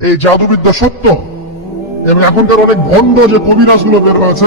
এই জাদুবিদ্যা সত্য। এবং এখনকার অনেক ভণ্ড যে কবিরাজগুলো বের হয়েছে,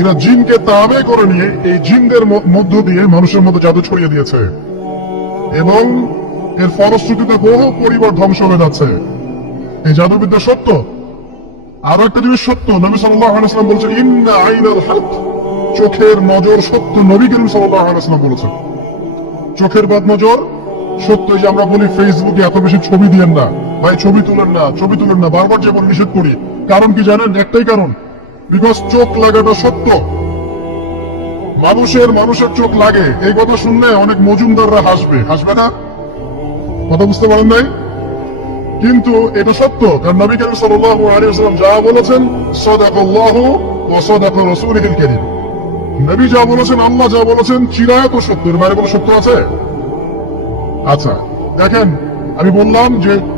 এরা জিনকে তাবে করে নিয়ে এই জিনদের মধ্য দিয়ে মানুষের মধ্যে জাদু ছড়িয়ে দিয়েছে। এবং এর ফলশ্রুতিতে বহু পরিবার ধ্বংস হয়ে যাচ্ছে। এই জাদুবিদ্যা সত্য? আরও একটা জিনিস সত্য, নবী ওয়াসাল্লাম বলেছেন, ইন্না আইনাল হক। চোখের নজর সত্য, নবী করিম ওয়াসাল্লাম বলেছেন। চোখের বাদ নজর সত্য যে আমরা বলি ফেসবুকে এত বেশি ছবি দিয়েন না। ভাই, ছবি তুলেন না, ছবি তুলেন না, বারবার যেমন নিষেধ করি। কারণ কি জানেন? একটাই কারণ। বিকজ চোখ লাগাটা সত্য। মানুষের মানুষের চোখ লাগে। এই কথা শুনলে অনেক মজুমদাররা হাসবে। হাসবে না? কথা বুঝতে পারেন নাই? কিন্তু এটা সত্য। কারণ নবী করিম সাল্লাল্লাহু আলাইহি ওয়াসাল্লাম যা বলেছেন, সাদাকাল্লাহু ওয়া সাদাকা রাসূলুহুল কারীম। নবী যা বলেছেন, আল্লাহ যা বলেছেন, চিরায়ত সত্য। এর বাইরে কোনো সত্য আছে? আচ্ছা দেখেন, আমি বললাম যে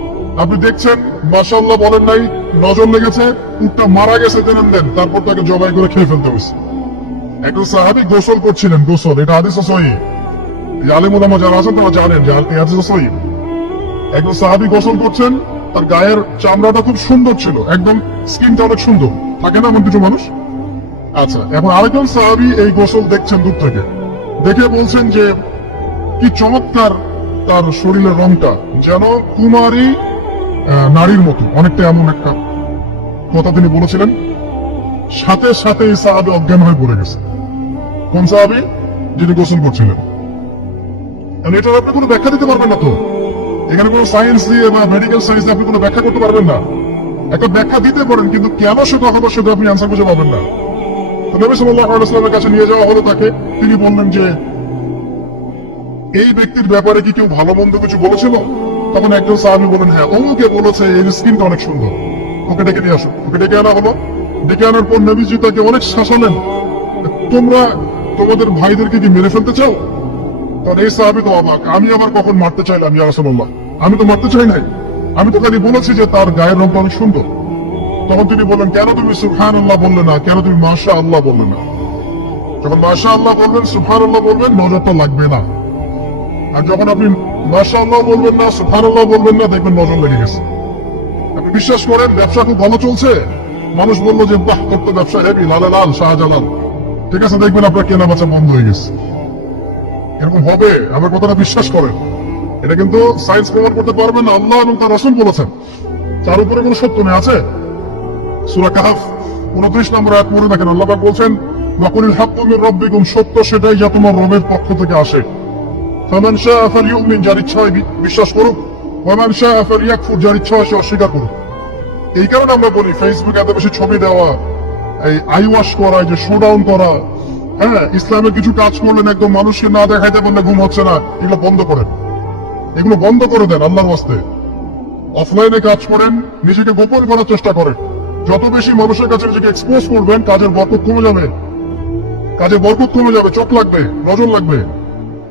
আপনি দেখছেন, মাশাআল্লাহ বলেন নাই, নজর লেগেছে, উটটা মারা গেছে দেন দেন, তারপর তাকে জবাই করে খেয়ে ফেলতে হয়েছে। একজন সাহাবি গোসল করছিলেন, গোসল, এটা হাদিস সহি। আলিম উলামা যারা আছেন, তারা জানেন যে হাদিস সহি। একজন সাহাবি গোসল করছেন, তার গায়ের চামড়াটা খুব সুন্দর ছিল, একদম স্কিনটা অনেক সুন্দর। থাকে না এমন কিছু মানুষ? আচ্ছা এখন আরেকজন সাহাবি এই গোসল দেখছেন দূর থেকে। দেখে বলছেন যে, কি চমৎকার তার শরীরের রংটা, যেন কুমারী নারীর মতো। অনেকটা এমন একটা কথা তিনি বলেছিলেন। সাথে সাথে এই সাহাবি অজ্ঞান হয়ে পড়ে গেছে। কোন সাহাবি? যিনি গোসল করছিলেন। এটার আপনি কোনো ব্যাখ্যা দিতে পারবেন না তো? এখানে কোনো সায়েন্স দিয়ে বা মেডিকেল সায়েন্স দিয়ে আপনি কোনো ব্যাখ্যা করতে পারবেন না? একটা ব্যাখ্যা দিতে পারেন, কিন্তু কেন সেটা হলো সেটা আপনি আনসার খুঁজে পাবেন না? তো নবী ওয়াসাল্লামের কাছে নিয়ে যাওয়া হলো তাকে। তিনি বললেন যে, এই ব্যক্তির ব্যাপারে কি কেউ ভালো মন্দ কিছু বলেছিল? তখন একজন সাহাবী বলেন হ্যাঁ অমুকে বলেছে এর স্কিনটা অনেক সুন্দর। ওকে ডেকে নিয়ে আসো। ওকে ডেকে আনা হলো। ডেকে আনার পর নবীজি তাকে অনেক শাসালেন। তোমরা তোমাদের ভাইদেরকে কি মেরে ফেলতে চাও? তখন, এই সাহাবি তো আমি আবার কখন মারতে চাইলাম, ইয়া আমি তো মারতে চাই নাই। আমি তো খালি বলেছি যে তার গায়ের রংটা অনেক সুন্দর। তখন তিনি কেন তুমি সুবহান আল্লাহ বললে না? কেন তুমি মাশা আল্লাহ বললে না? যখন মাশা আল্লাহ বলবেন সুবহান আল্লাহ বলবেন নজরটা লাগবে না। আর যখন আপনি মাশা আল্লাহ বলবেন না সুবহান আল্লাহ বলবেন না, দেখবেন নজর লেগে গেছে। আপনি বিশ্বাস করেন, ব্যবসা খুব ভালো চলছে? মানুষ বলল যে, বাহ তোর তো ব্যবসা লালে লাল, শাহজালাল। ঠিক আছে, দেখবেন আপনার কেনা বন্ধ হয়ে গেছে। এরকম হবে, আমার কথাটা বিশ্বাস করেন। এটা কিন্তু সায়েন্স প্রমাণ করতে পারবে না, আল্লাহ এবং তার রসুল বলেছেন। তার উপরে কোনো সত্য নেই, আছে? সুরা কাহাফ, উনত্রিশ নম্বর এক পড়ে দেখেন, আল্লাহ বলছেন ওয়াকুলিল হাক্কু মির রাব্বিকুম সত্য সেটাই যা তোমার রবের পক্ষ থেকে আসে। ফামান শাআ ফালইউমিন যার ইচ্ছা হয় বি- বিশ্বাস করুক। ওয়ামান শাআ ফালইয়াকফুর যার ইচ্ছা অস্বীকার করুক। এই কারণে আমরা বলি ফেসবুকে এত বেশি ছবি দেওয়া, এই আই ওয়াশ করা যে শোডাউন করা হ্যাঁ ইসলামের কিছু কাজ করলেন একদম মানুষকে না দেখাইতে বললে ঘুম হচ্ছে না, এগুলো বন্ধ করেন। এগুলো বন্ধ করে দেন আল্লাহর ওয়াস্তে। অফলাইনে কাজ করেন, নিজেকে গোপন করার চেষ্টা করেন। যত বেশি মানুষের কাছে নিজেকে এক্সপোজ করবেন, কাজের বরকত কমে যাবে। কাজে বরকত কমে যাবে, চোখ লাগবে, নজর লাগবে।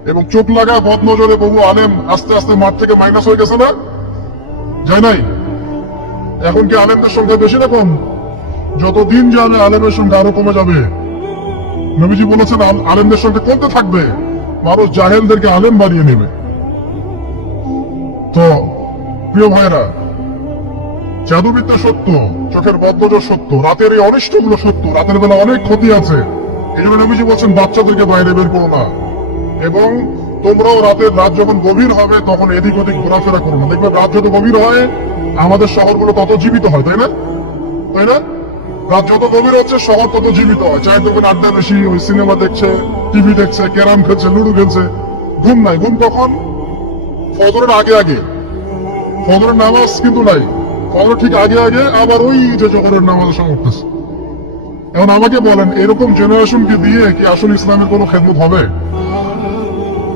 এবং চোখ লাগা বদ নজরে বহু আলেম আস্তে আস্তে মাঠ থেকে মাইনাস হয়ে গেছে না? যায় নাই? এখন কি আলেমদের সংখ্যা বেশি না কম? যত দিন যাবে আলেমের সংখ্যা আরও কমে যাবে। নবীজি বলেছেন আলেমদের সংখ্যা কমতে থাকবে। মানুষ জাহেলদেরকে আলেম বানিয়ে নেবে। তো, প্রিয় ভাইরা জাদুবিদ্যা সত্য, চোখের বদ্ধজর সত্য, রাতের এই অনিষ্টগুলো সত্য, রাতের বেলা অনেক ক্ষতি আছে। এই জন্য নবীজি বলছেন, বাচ্চাদেরকে বাইরে বের করো না। এবং তোমরাও রাতের রাত যখন গভীর হবে, তখন এদিক ওদিক ঘোরাফেরা করো না। দেখবে রাত যত গভীর হয়, আমাদের শহরগুলো তত জীবিত হয়, তাই না? তাই না? রাত যত গভীর হচ্ছে, শহর তত জীবিত হয়। চায়ের দোকান আড্ডা বেশি, ওই সিনেমা দেখছে, টিভি দেখছে, ক্যারাম খেলছে, লুডো খেলছে। ঘুম নাই। ঘুম কখন? ফজরের আগে আগে। ফজরের নামাজ কিন্তু নাই। ফজর ঠিক আগে আগে, আবার ওই যে জহরের নামাজের সময় উঠতেছে। এখন আমাকে বলেন, এরকম জেনারেশনকে দিয়ে কি আসলে ইসলামের কোনো খেদমত হবে?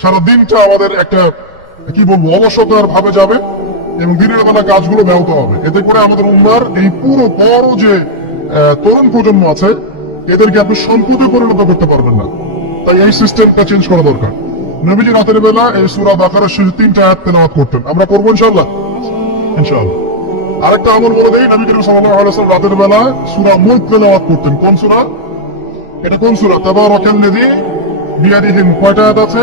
সারা দিনটা আমাদের একটা, কি বলব অবসতার ভাবে যাবে এবং দিনের বেলা কাজগুলো ব্যাহত হবে। এতে করে আমাদের উম্মার এই পুরো বড় যে তরুণ প্রজন্ম আছে, এদেরকে আপনি সম্পদে পরিণত করতে পারবেন না। তাই এই সিস্টেমটা চেঞ্জ করা দরকার। নবীজি রাতের বেলা এই সুরা বাকারের শেষ তিনটা আয়াত তেলাওয়াত করতেন। আমরা করব ইনশাল্লাহ ইনশাআল্লাহ। আরেকটা আমল বলে দেই সাল্লাল্লাহু রাতের বেলা সূরা মুলক তেলাওয়াত করতেন। কোন সূরা? এটা কোন সূরা? তাবারাকাল্লাযী কয়টা আয়াত আছে?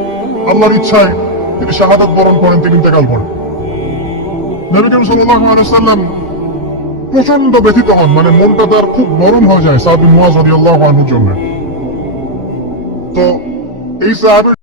আল্লাহর ইচ্ছায় তিনি শাহাদাত বরণ করেন, তিনি ইন্তেকাল করেন। নবী করিম সাল্লাল্লাহু আলাইহি সাল্লাম প্রচণ্ড ব্যথিত হন মানে মনটা তার খুব নরম হয়ে যায় সাহাবী মুয়াজ রাদিয়াল্লাহু আনহুর জন্য। তো এই সাহাবীর